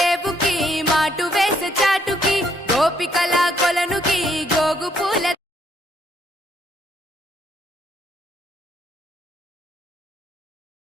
devo que